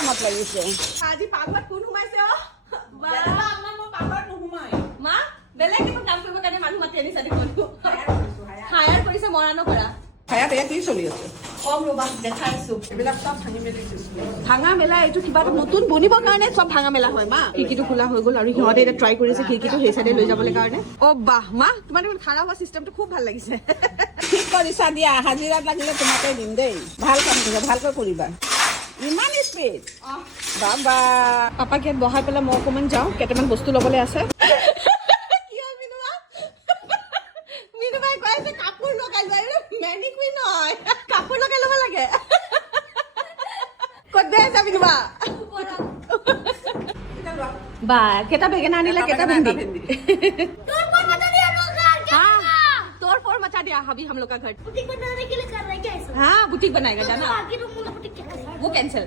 কামত লাগিছে আজি পাকঘৰত কোন সোমাইছে অ পাকঘৰত নোসোমাই মা বেলেগ কিবা কাম কৰিবৰ কাৰণে মানুহ মাতি আনিছা দেখোন হায়াৰ কৰিছে মৰাণৰ পৰা হায়াত এয়া কি চলি আছে কম ৰবা দেখাই আছো এইবিলাক চব ভাঙি মেলি দিছো ভাঙা মেলা এইটো কিবা এটা নতুন বনিবৰ কাৰণে চব ভাঙা মেলা হয় মা খিৰিকীটো খোলা হৈ গ'ল আৰু সিহঁতে এতিয়া ট্ৰাই কৰিছে খিৰিকীটো সেই চাইডে লৈ যাবলৈ কাৰণে অ বাহ মা তোমাৰ দেখোন খাৰা হোৱা চিষ্টেমটো খুব ভাল লাগিছে ঠিক কৰিছা দিয়া হাজিৰাত লাগিলে তোমাকে দিম দেই ভাল কাম কৰিছা ভালকৈ কৰিবা ইমান স্পীড বাবা পাপাক ইয়াত বহাই পেলাই মই অকণমান যাওঁ কেইটামান বস্তু ল'বলৈ আছে মিনুবাই কৈ আছে কাপোৰ লগাই লোৱা মেনিকুইন নহয় কাপোৰ লগাই ল'ব লাগে ক'ত বেয়া আছে মিনুবা বা কেইটা বেঙেনা আনিলে কেইটা ভেন্দি तोड़ फोड़ मचा दिया अभी हम लोग का घर बुटीक बनाने के लिए कर रहे हैं क्या इसको? हाँ बुटीक बनाएगा जाना आगे रूम में बुटीक क्या करेगा? वो कैंसिल